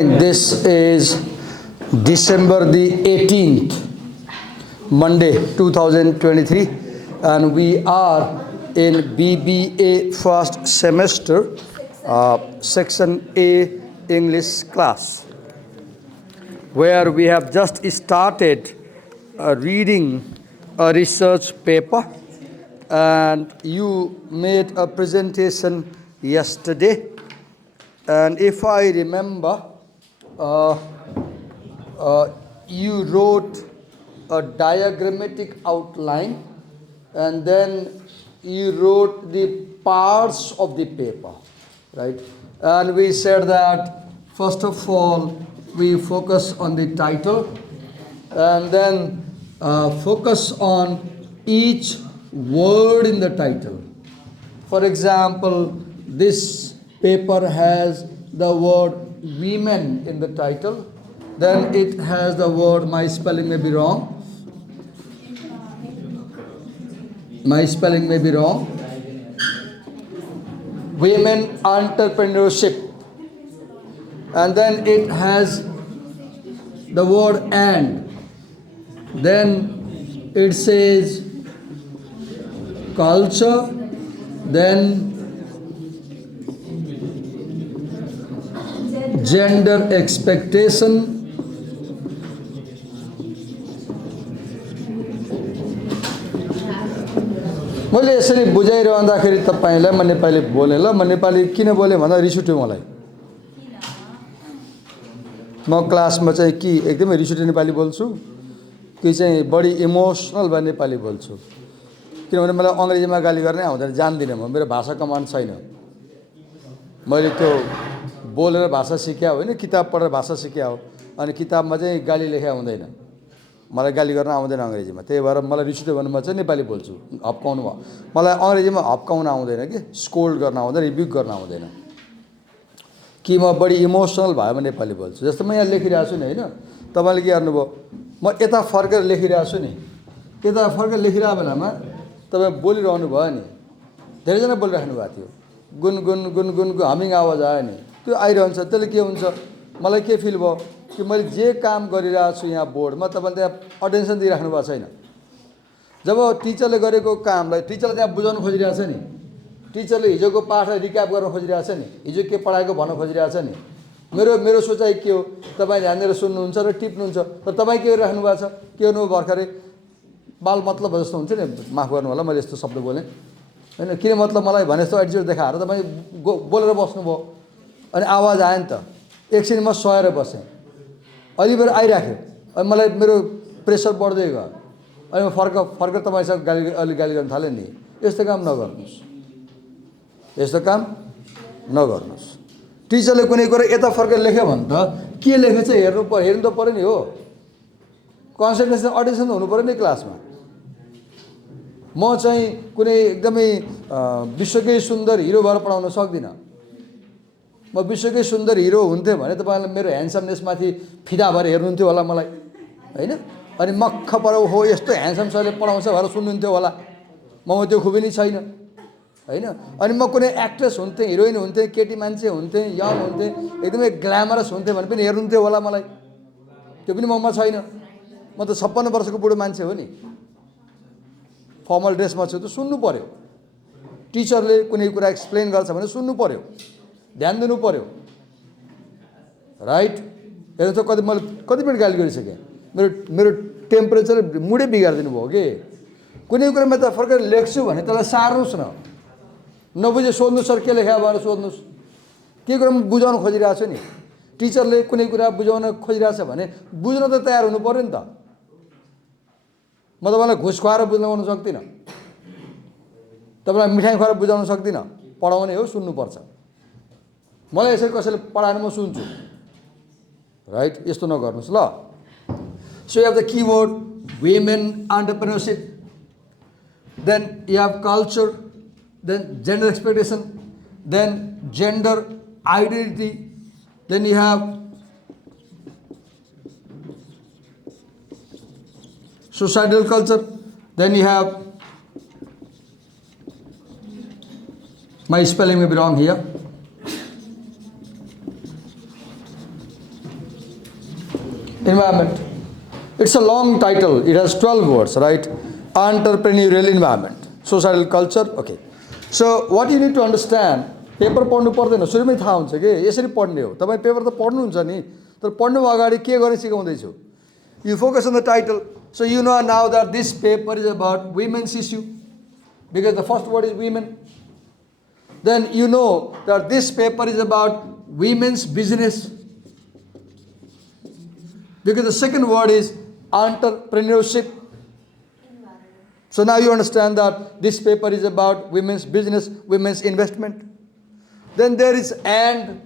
This is December the 18th, Monday 2023, and we are in BBA first semester, section A English class, where we have just started reading a research paper, and you made a presentation yesterday, and if I remember, you wrote a diagrammatic outline, and then you wrote the parts of the paper, right? And we said that first of all we focus on the title, and then focus on each word in the title. For example, this paper has the word women in the title, then it has the word, my spelling may be wrong, women entrepreneurship, and then it has the word and, then it says culture, then gender expectation, मैले यसरी बुझाइरहँदाखेरि तपाईलाई म नेपाली बोले ल म नेपाली किन बोले भन्दा रिस उठ्यो मलाई म क्लासमा चाहिँ कि एकदमै रिस उठ्ने नेपाली बोल्छु कि चाहिँ बढी इमोसनल भए नेपाली बोल्छु किनभने मलाई अंग्रेजीमा गाली गर्ने आउँदैन जान्दिनँ म मेरो भाषा कमान्ड छैन मैले त्यो बोलेर भाषा सिक्या होइन किताब पढेर भाषा सिक्या हो अनि किताबमा चाहिँ गाली लेख्या हुँदैन मलाई गाली गर्न आउँदैन अंग्रेजीमा त्यही भएर मलाई रिस उठ्यो भने म चाहिँ नेपाली बोल्छु हप्काउनु भयो मलाई अंग्रेजीमा हप्काउन आउँदैन कि स्कोल्ड गर्न आउँदैन रिब्युक गर्न आउँदैन कि म बढी इमोसनल भयो म नेपाली बोल्छु जस्तो म यहाँ लेखिरहेको छु नि होइन तपाईले के गर्नुभयो म यता फर्केर लेखिरहेको छु नि यता फर्केर लेखिरहेको बेलामा तपाई बोलिरहनु भयो नि धेरैजना बोलिराख्नु भएको थियो गुनगुन गुनगुनको हमिङ आवाज आयो नि त्यो आइरहन्छ त्यसले के हुन्छ मलाई के फिल भयो कि मैले जे काम गरिरहेको छु यहाँ बोर्डमा तपाईले त्यहाँ अटेन्सन दिइराख्नु भएको छैन जब टिचरले गरेको कामलाई टिचरले त्यहाँ बुझाउन खोजिरहेछ नि टिचरले हिजोको पाठलाई रिक्याप गर्न खोजिरहेछ नि हिजो के पढाएको भन्न खोजिरहेछ नि मेरो सोचाइ के हो तपाईले ध्यान दिएर सुन्नुहुन्छ र टिप्नुहुन्छ तर तपाई के गरिराख्नु भएको छ के गर्नु भर्खरै बाल मतलब जस्तो हुन्छ नि माफ गर्नु होला मैले यस्तो शब्द बोलेँ हैन किन मतलब मलाई भने जस्तो एटिट्युड देखाएर तपाई बोलेर बस्नुभयो अनि आवाज आयो नि त एकछिन म सहेर बसेँ अलि बेर आइराख्यो अनि मलाई मेरो प्रेसर बढ्दै गयो अनि म फर्केर तपाईसँग अलि गाली गर्न थालेँ नि यस्तो काम नगर्नुहोस् टिचरले कुनै कुरा यता फर्केर लेख्यो भने त के लेखेछ हेर्नु त पर्यो नि हो कन्सन्ट्रेसन अटेन्सन हुनु पर्यो नि क्लासमा म चाहिँ कुनै एकदमै विश्वकै सुन्दर हिरो भएर पढाउन सक्दिनँ म विश्वकै सुन्दर हिरो हुन्थेँ भने तपाईहरुले मेरो ह्यान्डसमनेसमाथि फिदा भएर हेर्नुहुन्थ्यो होला मलाई हैन अनि मक्ख पराउ हो यस्तो ह्यान्डसम सरले पढाउँछ भनेर सुन्नुहुन्थ्यो होला ममा त्यो खुबी नै छैन हैन अनि म कुनै एक्ट्रेस हुन्थेँ हिरोइन हुन्थेँ केटी मान्छे हुन्थेँ यङ हुन्थेँ एकदमै ग्ल्यामरस हुन्थेँ भने पनि हेर्नुहुन्थ्यो होला मलाई त्यो पनि ममा छैन म त 56 वर्षको बुढो मान्छे हो नि फर्मल ड्रेसमा छु त सुन्नु पर्यो टिचरले कुनै कुरा एक्सप्लेन गर्छ भने सुन्नु पर्यो ध्यान दिनु पर्यो राइट हेर्नु त मैले कति मिनट गाली गरिसकेँ मेरो टेम्परेचर मुडै बिगारिदिनु भयो कि कुनै कुरा म त फर्केर लेख्छु भने त्यसलाई सार्नुहोस् न नबुझे सोध्नु सर के लेख्या भनेर सोध्नुहोस् के कुरा म बुझाउन खोजिरहेको छु नि टिचरले कुनै कुरा बुझाउन खोजिरहेछ भने बुझ्न त तयार हुनु पर्यो नि त म तपाईलाई घुस खुवाएर बुझाउन सक्दिनँ तपाईलाई मिठाई खुवाएर बुझाउन सक्दिनँ पढाउने हो सुन्नुपर्छ मलाई यसरी कसैले पढाएर म सुन्छु राइट यस्तो नगर्नुहोस् ल so you have the keyword women entrepreneurship, then you have culture, then gender expectation, then gender identity, then you have societal culture, then you have My spelling may be wrong here. Environment. It's a long title. It has 12 words, right? Entrepreneurial environment. Societal culture. Okay. So what you need to understand, paper पढ्नु पर्दैन, सुरुमै थाहा हुन्छ के यसरी पढ्ने हो. तपाईं पेपर त पढ्नुहुन्छ नि, तर पढ्नु अगाडि के गर्ने सिकाउँदै छु. You focus on the title. So you know now that this paper is about women's issue, because the first word is women. Then you know that this paper is about women's business, because the second word is entrepreneurship. So now you understand that this paper is about women's business, women's investment. Then there is and.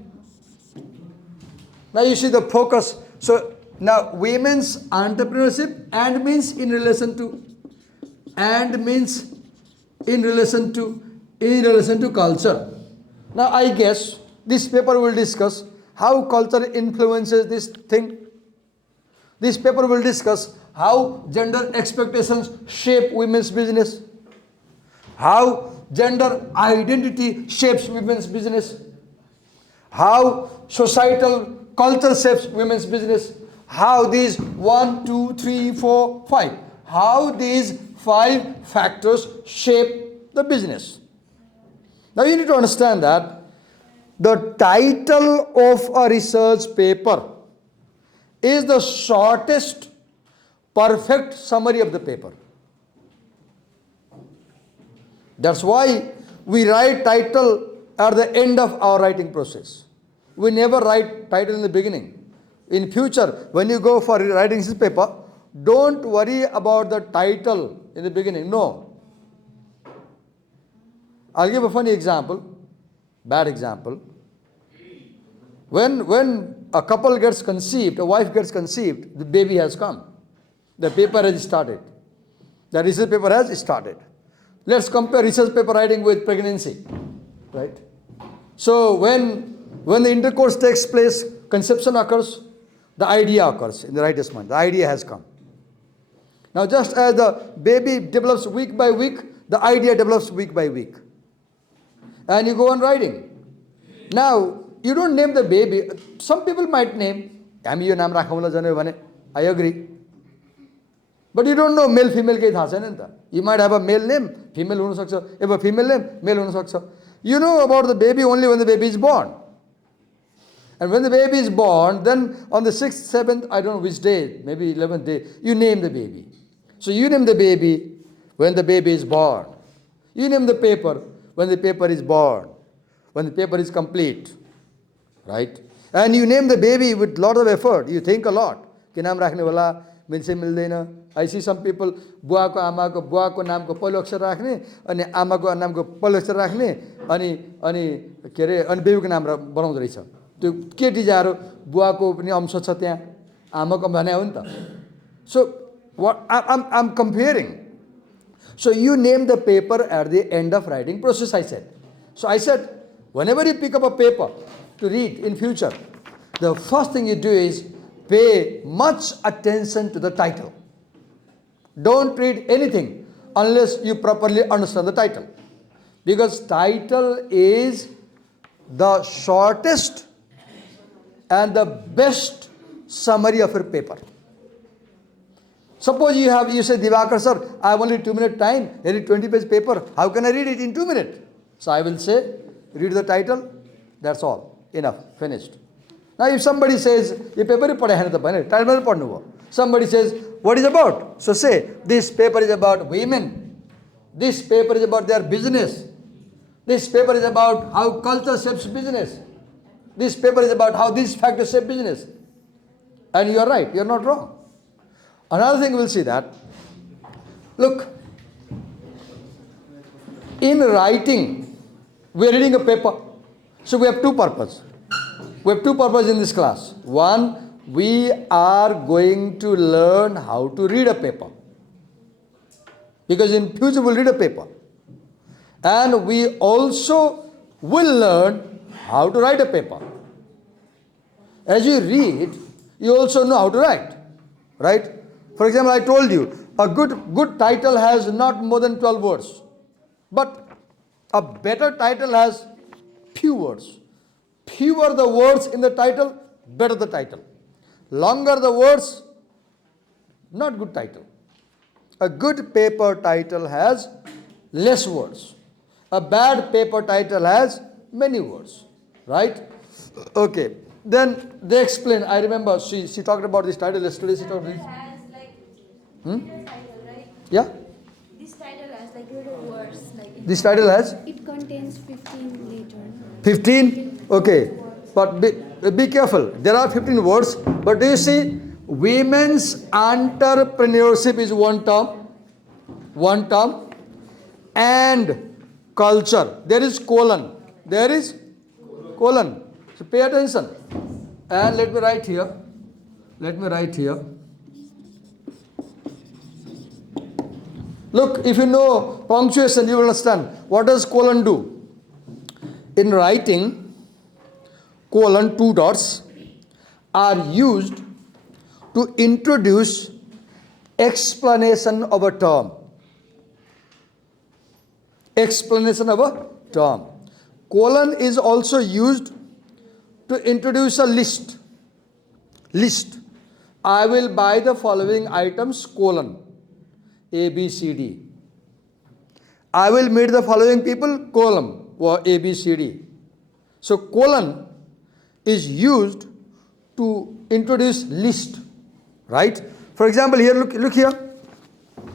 Now you see the focus. So now women's entrepreneurship, and means in relation to, and means in relation to culture. Now I guess this paper will discuss how culture influences this thing. This paper will discuss how gender expectations shape women's business, how gender identity shapes women's business, how societal culture shapes women's business, how these 1, 2, 3, 4, 5, how these 5 factors shape the business. Now you need to understand that the title of a research paper is the shortest perfect summary of the paper. That's why we write title at the end of our writing process. We never write title in the beginning. In future, when you go for writing this paper, don't worry about the title in the beginning. No. I'll give a funny example, bad example. When a couple gets conceived, a wife gets conceived, the baby has come. The paper has started. The research paper has started. Let's compare research paper writing with pregnancy, right? So when the intercourse takes place, conception occurs, the idea occurs in the writer's mind. The idea has come. Now just as the baby develops week by week, the idea develops week by week. And you go on writing. Now, you don't name the baby. Some people might name, I agree. But you don't know male, female. You might have a male name, female. If a female name, male. You know about the baby only when the baby is born. And when the baby is born, then on the 6th, 7th, I don't know which day, maybe 11th day, you name the baby. So you name the baby when the baby is born. You name the paper when the paper is born, when the paper is complete, right? And you name the baby with lot of effort. You think a lot. I see some people, बुवाको आमाको बुवाको नामको पहिलो अक्षर राख्ने अनि आमाको नामको पहिलो अक्षर राख्ने अनि के अरे अनि बेबीको नाम बनाउँदै रहेछ. त्यो के डिजायर हो, बुवाको पनि अंश छ त्यहाँ, आमाको भने हो नि त. So what I'm comparing. So you name the paper at the end of writing process, I said. So I said, whenever you pick up a paper to read in future, the first thing you do is pay much attention to the title. Don't read anything unless you properly understand the title. Because title is the shortest and the best summary of your paper. Suppose you say, Divakar sir, I have only 2 minutes time, I read 20-page paper. How can I read it in 2 minutes? So I will say, read the title, that's all. Enough, finished. Now if somebody says, ये paper ही पढ़े हैं तो पढ़े, title पढ़ने वो. Somebody says, what is about? So say, this paper is about women. This paper is about their business. This paper is about how culture shapes business. This paper is about how these factors shape business. And you are right, you are not wrong. Another thing we'll see that, look, in writing, we are reading a paper. So we have two purposes. We have two purposes in this class. One, we are going to learn how to read a paper. Because in future we'll read a paper. And we also will learn how to write a paper. As you read, you also know how to write. Right? For example, I told you, a good title has not more than 12 words. But a better title has few words. Fewer the words in the title, better the title. Longer the words, not good title. A good paper title has less words. A bad paper title has many words, right? Okay. Then they explain. I remember she talked about this title yesterday. She talked about this. Has like title, right? Yeah. This title has like little words. Like This title has it contains 15 letters. 15. Okay. But be careful. There are 15 words. But do you see? Women's entrepreneurship is one term. One term. And culture. There is colon. There is colon. So pay attention. And let me write here. Let me write here. Look, if you know punctuation, you will understand. What does colon do? In writing, colon, two dots, are used to introduce explanation of a term. Explanation of a term. Colon is also used to introduce a list. List. I will buy the following items, colon. A, B, C, D. I will meet the following people, colon, or A, B, C, D. So colon is used to introduce list, right? For example, here, look here.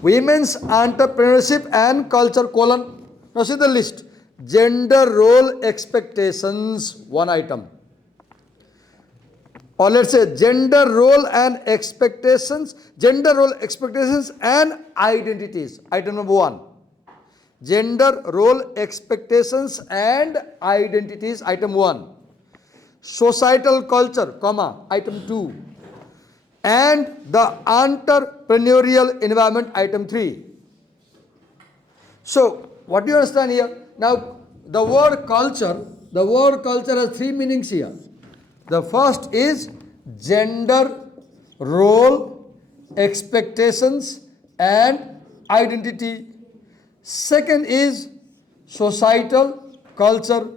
Women's entrepreneurship and culture, colon. Now see the list. Gender role expectations, one item. Or let's say gender role and expectations, gender role expectations and identities. Item number 1. Gender role expectations and identities. Item 1. Societal culture, comma, item 2. And the entrepreneurial environment, item 3. So, what do you understand here? Now, the word culture has 3 meanings here. The first is gender, role, expectations, and identity. Second is societal, culture.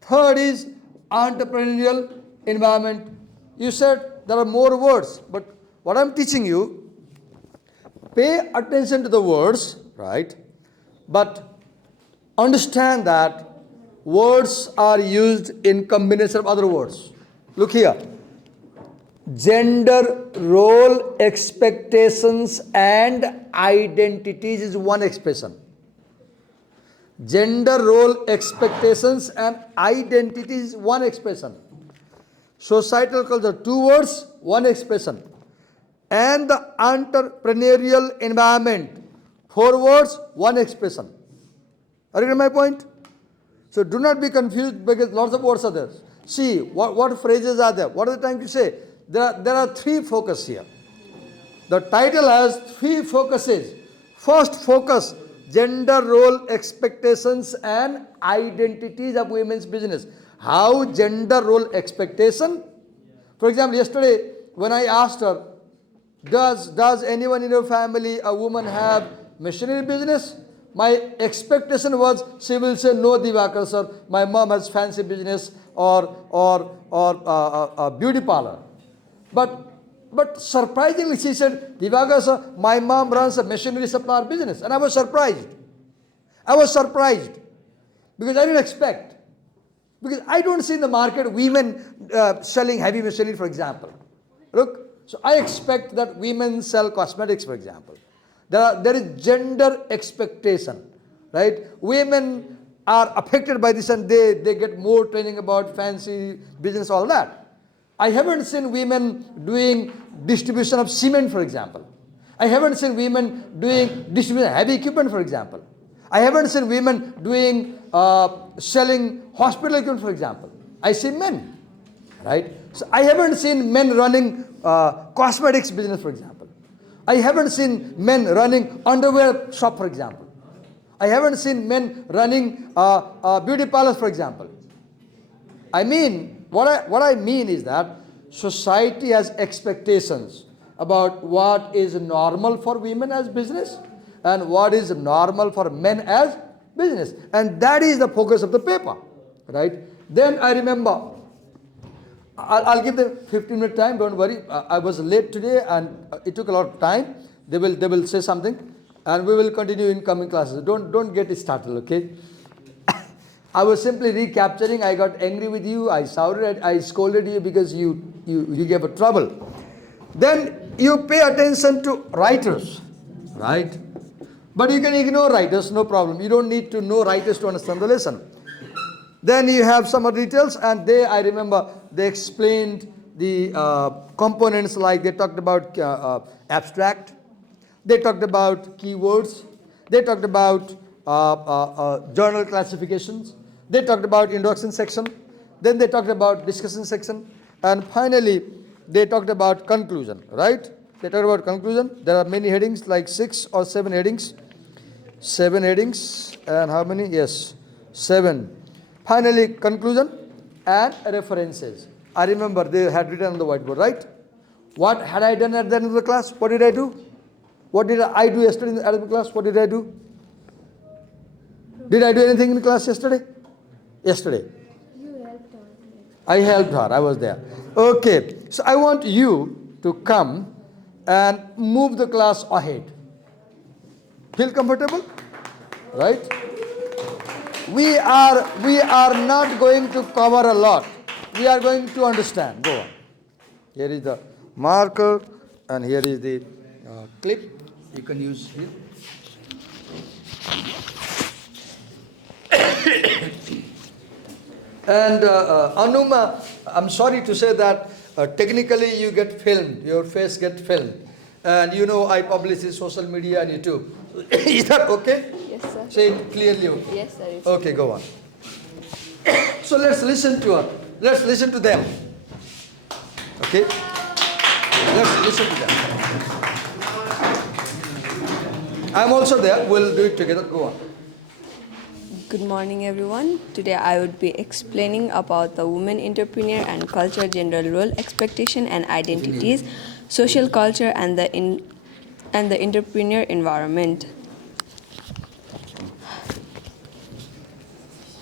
Third is entrepreneurial environment. You said there are more words, but what I'm teaching you, pay attention to the words, right? But understand that words are used in combination of other words. Look here. Gender, role, expectations, and identities is one expression. Gender, role, expectations, and identities is one expression. Societal culture, 2 words, one expression. And the entrepreneurial environment, 4 words, one expression. Are you getting my point? So do not be confused because lots of words are there. See, what phrases are there? What are they trying to say? There are 3 focuses here. The title has 3 focuses. First focus, gender role expectations and identities of women's business. How gender role expectation? For example, yesterday when I asked her, does anyone in your family, a woman, have machinery business? My expectation was she will say, no, Divakar sir, my mom has fancy business or a beauty parlor. But surprisingly, she said, Divakar sir, my mom runs a machinery supplier business. And I was surprised. Because I didn't expect. Because I don't see in the market women selling heavy machinery, for example. Look, so I expect that women sell cosmetics, for example. There is gender expectation, right? Women are affected by this and they get more training about fancy business, all that. I haven't seen women doing distribution of cement, for example. I haven't seen women doing distribution of heavy equipment, for example. I haven't seen women doing selling hospital equipment, for example. I see men, right? So I haven't seen men running cosmetics business, for example. I haven't seen men running underwear shop, for example. I haven't seen men running beauty parlors, for example. I mean, what I mean is that society has expectations about what is normal for women as business and what is normal for men as business. And that is the focus of the paper, right? Then I remember I'll give them 15-minute time. Don't worry. I was late today, and it took a lot of time. They will say something, and we will continue in coming classes. Don't get started, okay? I was simply recapturing. I got angry with you. I shouted. I scolded you because you gave a trouble. Then you pay attention to writers, right? But you can ignore writers, no problem. You don't need to know writers to understand the lesson. Then you have some other details, and I remember they explained the components, like they talked about abstract, they talked about keywords, they talked about journal classifications, they talked about introduction section, then they talked about discussion section, and finally they talked about conclusion, right? They talked about conclusion. There are many headings, like 6 or 7 headings. 7 headings, and how many? Yes, 7. Finally, conclusion and references. I remember they had written on the whiteboard, right? What had I done at the end of the class? What did I do? What did I do yesterday at the class? What did I do? Did I do anything in class yesterday? Yesterday. You helped her. I helped her. I was there. Okay. So I want you to come and move the class ahead. Feel comfortable? Right? We are not going to cover a lot. We are going to understand. Go on. Here is the marker, and here is the clip. You can use here. And Anuma, I'm sorry to say that technically you get filmed. Your face gets filmed. And you know I publish in social media and YouTube. Is that okay? Yes, sir. Say it clearly. Okay. Yes, sir. It's Okay, go on. So let's listen to her. Let's listen to them. Okay? Let's listen to them. I'm also there. We'll do it together. Go on. Good morning, everyone. Today I would be explaining about the women entrepreneur and culture, general role, expectation and identities, social culture, and the entrepreneur environment.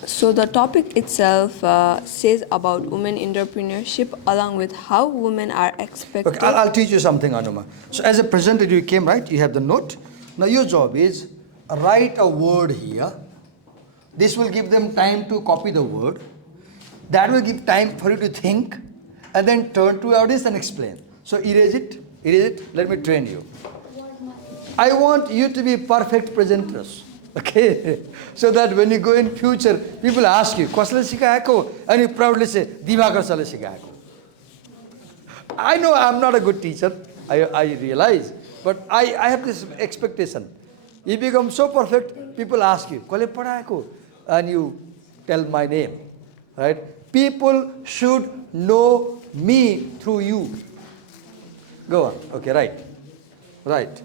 So the topic itself says about women entrepreneurship, along with how women are expected. Okay, I'll teach you something, Anuma. So as a presenter, you came, right? You have the note. Now your job is write a word here. This will give them time to copy the word. That will give time for you to think, and then turn to audience and explain. So erase it. Let me train you. I want you to be perfect presenters. Okay? So that when you go in future, people ask you, "Kasle sikayeko?" And you proudly say, "Divakar sale sikayeko." I know I'm not a good teacher. I realize. But I have this expectation. You become so perfect, people ask you, "Kole padayeko?" And you tell my name. Right? People should know me through you. Go on. Okay, right.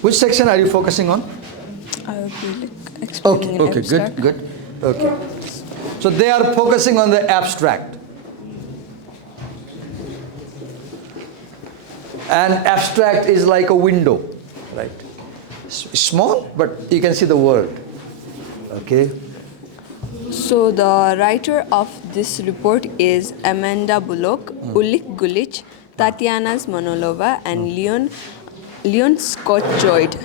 Which section are you focusing on? I will be explaining in abstract. Good. Okay. So they are focusing on the abstract. And abstract is like a window, right? Small, but you can see the world. Okay. So the writer of this report is Amanda Bullock, Ulik Gulich, Tatiana Manolova, and Leon Scotchoid.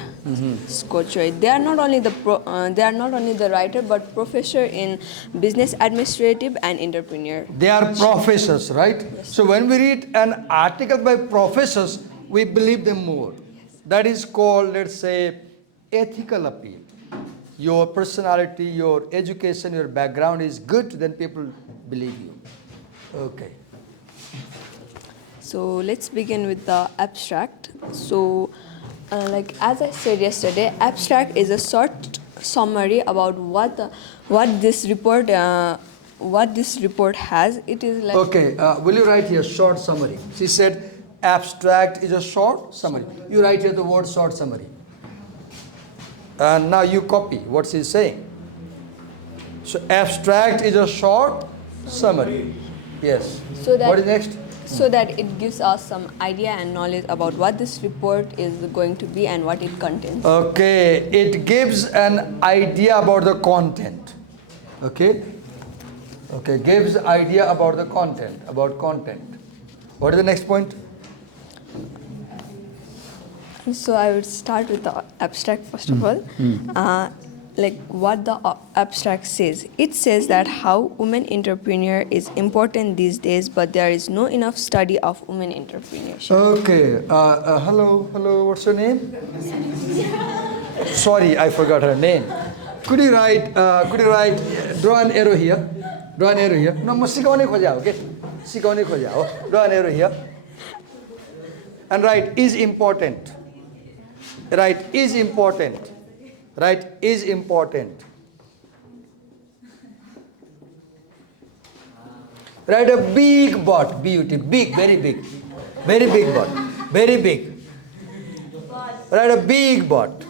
Scotchoid. They are not only the writer, but professor in business administrative and entrepreneur. They are professors, right? Yes. So when we read an article by professors, we believe them more. Yes. That is called, let's say, ethical appeal. Your personality, your education, your background is good, then people believe you. Okay. So let's begin with the abstract. So, like as I said yesterday, abstract is a short summary about what this report has. It is like Okay, will you write here short summary? She said abstract is a short summary. You write here the word short summary. And now you copy what she's saying. So abstract is a short summary. Yes. So that- what is next? so that it gives us some idea and knowledge about what this report is going to be and what it contains. Okay, it gives an idea about the content. Okay, okay, gives idea about the content. What is the next point? So I would start with the abstract first of all. Like what the abstract says. It says that how women entrepreneur is important these days, but there is no enough study of women entrepreneurship. Okay, hello, what's your name? Sorry, I forgot her name. Could you write, draw an arrow here. No, म सिकाउने खोजा हो के सिकाउने खोजा हो. Draw an arrow here. And write is important. Write is important. Write a big bot, B-U-T, big, very big bot, very big. Write a big bot.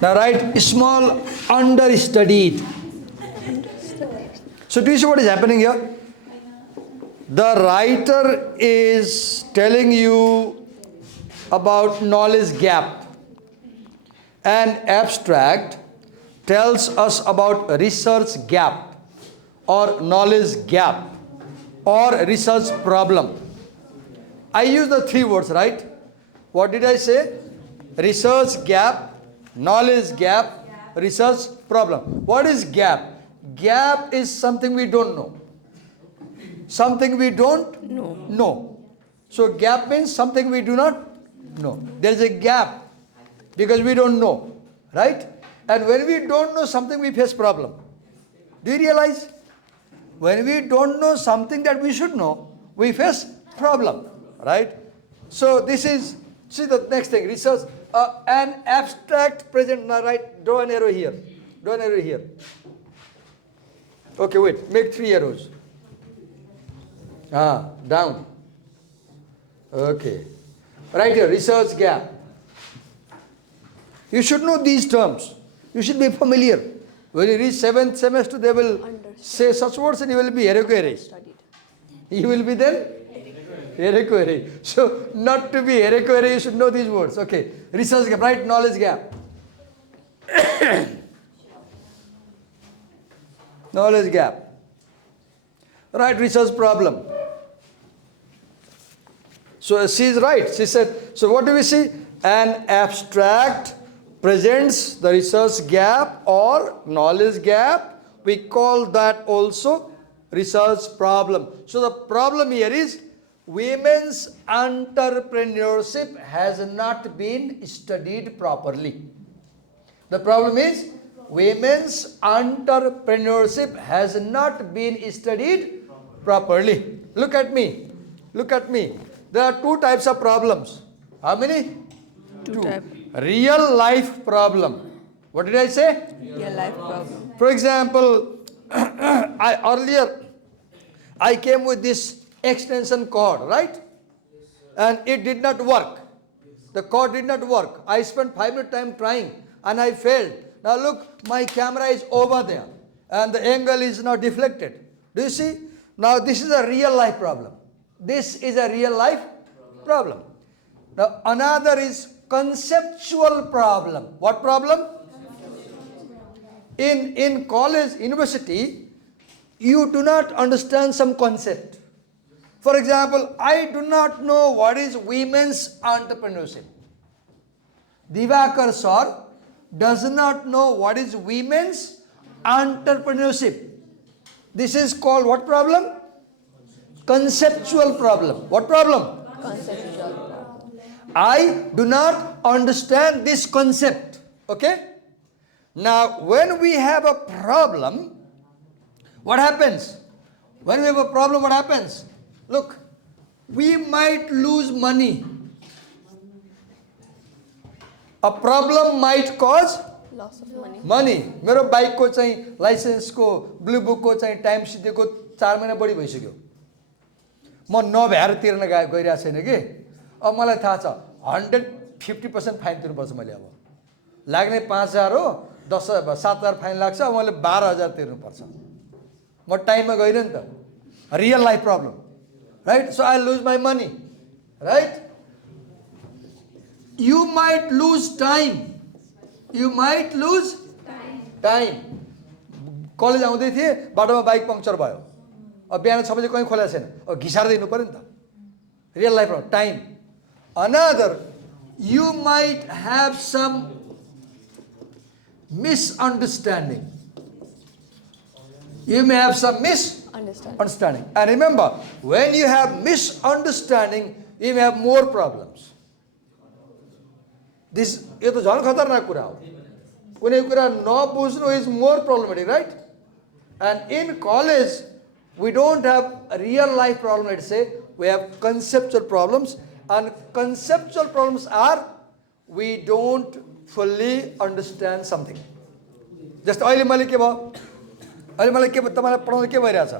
Now write small, understudied. So do you see what is happening here? The writer is telling you about knowledge gap. And abstract tells us about research gap or knowledge gap or research problem. I use the three words, right? What did I say? Research gap, knowledge gap, research problem. What is gap? Gap is something we don't know. Something we don't know. So gap means something we do not know. There is a gap because we don't know, right? And when we don't know something, we face problem. Do you realize? When we don't know something that we should know, we face problem, right? So this is, see the next thing, research, an abstract present, now right, draw an arrow here. Okay, wait, make 3 arrows. Down. Okay. Right here, research gap. You should know these terms. You should be familiar. When you reach 7th semester, they will say such words and you will be erequere. You will be then erequere. So, not to be erequere, you should know these words. Okay. Research gap, right? Knowledge gap. Knowledge gap. Right, research problem. So she is right. She said, so what do we see? An abstract presents the research gap or knowledge gap. We call that also research problem. So the problem here is women's entrepreneurship has not been studied properly. The problem is women's entrepreneurship has not been studied properly. Look at me. There are 2 types of problems. How many? 2 types. Real life problem. What did I say? Real life problem. For example, earlier I came with this extension cord, right? And it did not work. The cord did not work. I spent 5 minutes time trying and I failed. Now look, my camera is over there and the angle is now deflected. Do you see? Now this is a real life problem. This is a real life problem. Now another is conceptual problem. What problem? In college, university, you do not understand some concept. For example, I do not know what is women's entrepreneurship. Divakar sir does not know what is women's entrepreneurship. This is called what problem? Conceptual problem. What problem? Conceptual problem. I do not understand this concept. Okay? Now, when we have a problem, what happens? When we have a problem, what happens? Look, we might lose money. A problem might cause Loss of money. money. मेरो बाइकको चाहिँ लाइसेन्सको blue बुकको चाहिँ time सिद्धेको 4 महिना बढी भइसक्यो. म नभ्याएर तिर्न गइरहेको छैन के. अब मलाई थाहा छ 150% फाइन तिर्नुपर्छ मैले अब. लाग्ने 5000 हो 7,000 फाइन लाग्छ, मैले 12,000 तिर्नुपर्छ। म टाइममा गइनँ नि त, रियल लाइफ प्रब्लम, राइट? सो आई लुज my money, right? You might lose time. You might lose time. College आउँदै थिएँ, बाटोमा बाइक पङ्क्चर भयो, अब बिहान 6 बजे कहीँ खोलेको छैन, अब घिसार्दै हिँड्नु पऱ्यो नि त, रियल लाइफमा time. Another, you might have some misunderstanding. You may have some misunderstanding. And remember, when you have misunderstanding, you may have more problems. यो त झन् खतरनाक कुरा हो। कुनै कुरा नबुझ्नु is more problematic, right? And in college, we don't have a real life problem, let's say. We have conceptual problems. And conceptual problems are, we don't fully understand something. Just अहिले मैले के भयो? अहिले मलाई के तपाईलाई पढाउँदा के भइरहेछ?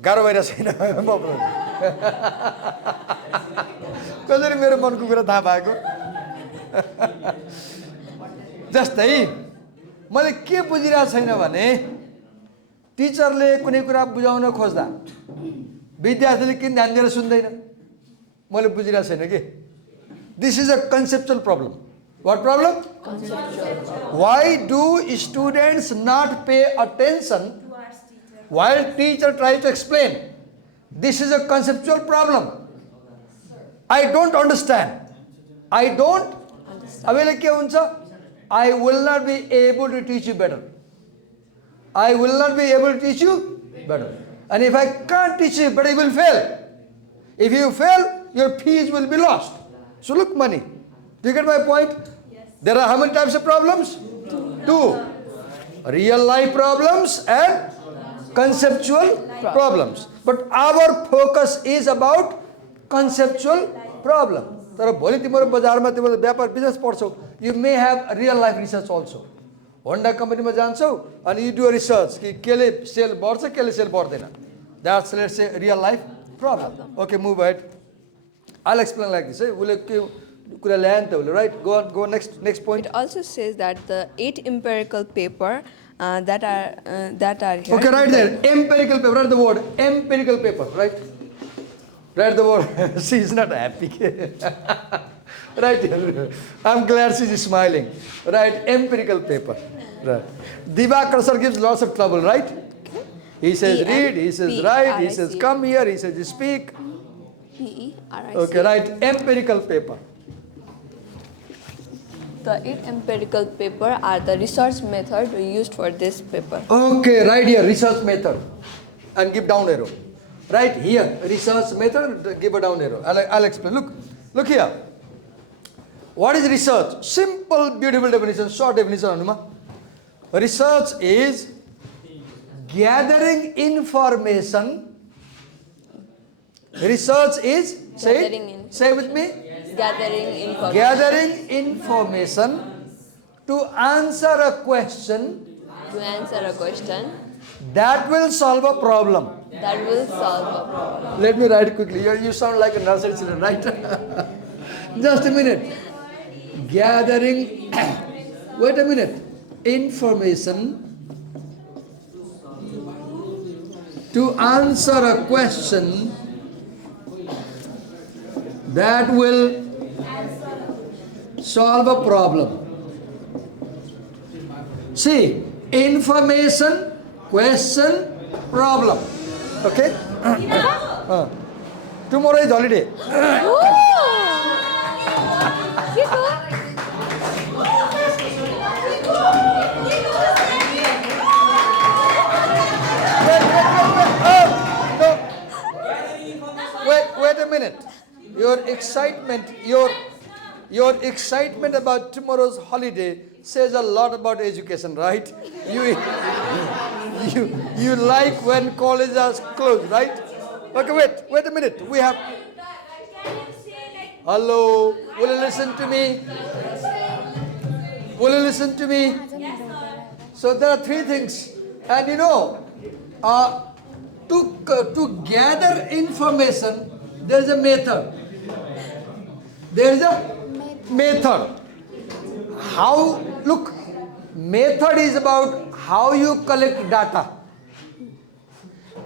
गाह्रो भइरहेछ हैन? कसरी मेरो मनको कुरा थाहा भएको? जस्तै मैले के बुझिरहेको छैन भने टिचरले कुनै कुरा बुझाउन खोज्दा विद्यार्थीले किन ध्यान दिएर सुन्दैन? मैले बुझिरहेको छैन के? This is a conceptual problem. What problem? Conceptual. Why do students not pay attention while teacher tries to explain? This is a conceptual problem. I don't understand. I don't understand. के हुन्छ? I will not be able to teach you better. I will not be able to teach you better. And if I can't teach you better, you will fail. If you fail, your peace will be lost. So look, money. Do you get my point? Yes. There are how many types of problems? Two. Real life problems and conceptual problems. But our focus is about conceptual problem. तर भोलि तिम्रो बजारमा तिम्रो व्यापार business पढ्छौ, you may have real life research also. Honda कम्पनीमा जान्छौ अनि you do a research कि केले सेल बढ्छ केले cell बढ्दैन. That's, let's say, real life problem. Okay, move ahead. I'll explain like this. Right? Go next point. It also says that the 8 empirical paper that are here. Okay, right there. Empirical paper. Write the word empirical paper. Right. Write the word. She is not happy. Right here. I'm glad she's smiling. Right. Empirical paper. Right. Divakar sir gives lots of trouble. Right. He says read. He says write. He says come here. He says speak. P-E-R-I-C. Okay, right. Empirical paper. The 8 empirical paper are the research method used for this paper. Okay, right here, research method. And give down arrow. Right here, research method, give a down arrow. I'll explain. Look here. What is research? Simple, beautiful definition, short definition, Anuma. Research is gathering information. Research is, say with me. Gathering information to answer a question. That will solve a problem. Let me write quickly. You sound like a nursery children, right? Just a minute. Gathering, wait a minute. Information to answer a question that will solve a problem. See, information, question, problem. Okay? Tomorrow is holiday. Wait a minute. Your excitement about tomorrow's holiday says a lot about education, right? You like when colleges are closed, right? Okay, wait a minute. We have. Hello, will you listen to me? Will you listen to me? So there are 3 things, and to gather information, there is a method. There is a method. How? Look, Method is about how you collect data.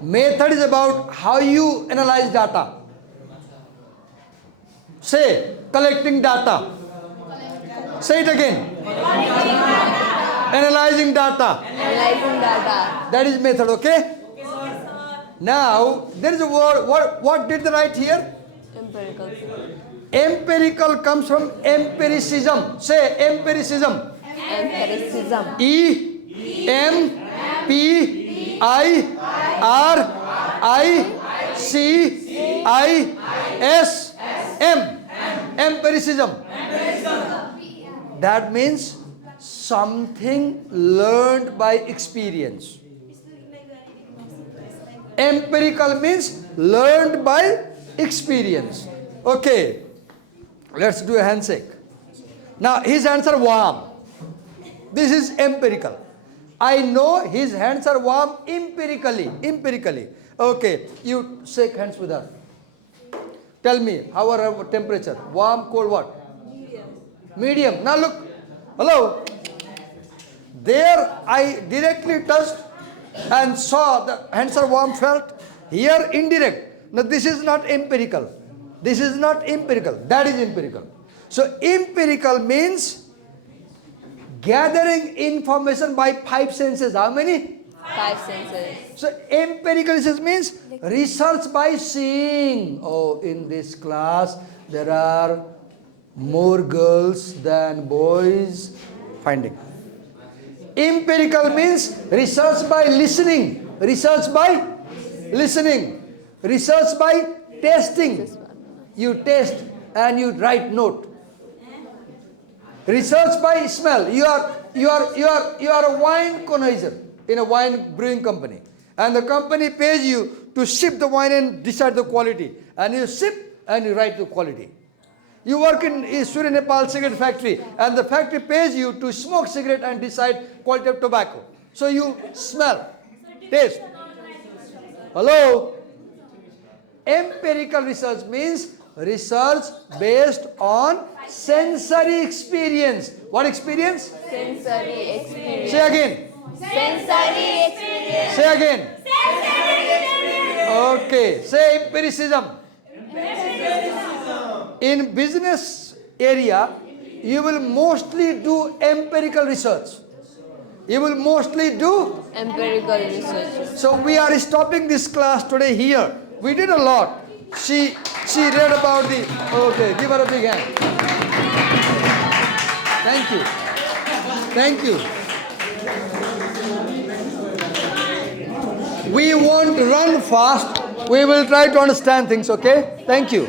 Method is about how you analyze data. Say, collecting data. Say it again. Analyzing data. Analyzing data. That is method, okay? Now, there is a word, what did they write here? Empirical. Empirical comes from empiricism. Say empiricism. Empiricism. Empiricism. Empiricism. That means something learned by experience. Empirical means learned by experience. Okay, let's do a handshake. Now his hands are warm. This is empirical. I know his hands are warm empirically. Okay, you shake hands with her. Tell me, how are our temperature? Warm, cold, what? Medium. Now look. Hello. There I directly touched and saw the hands are warm, felt. Here indirect. Now this is not empirical. This is not empirical. That is empirical. So empirical means gathering information by 5 senses. How many? 5 senses. So empirical research means research by seeing. Oh, in this class there are more girls than boys. Finding. Empirical means research by listening. Research by listening. Research by testing. You test and you write note. Research by smell. You are a wine connoisseur in a wine brewing company, and the company pays you to sip the wine and decide the quality. And you sip and you write the quality. You work in Surya Nepal cigarette factory, and the factory pays you to smoke cigarette and decide quality of tobacco. So you smell, taste. Hello? Empirical research means research based on sensory experience. What experience? Sensory experience. Say again. Sensory experience. Say again. Okay. Say empiricism. In business area, you will mostly do empirical research. You will mostly do Empirical research. So we are stopping this class today here. We did a lot. She read about the... Okay, give her a big hand. Thank you. Thank you. We won't run fast. We will try to understand things, okay? Thank you.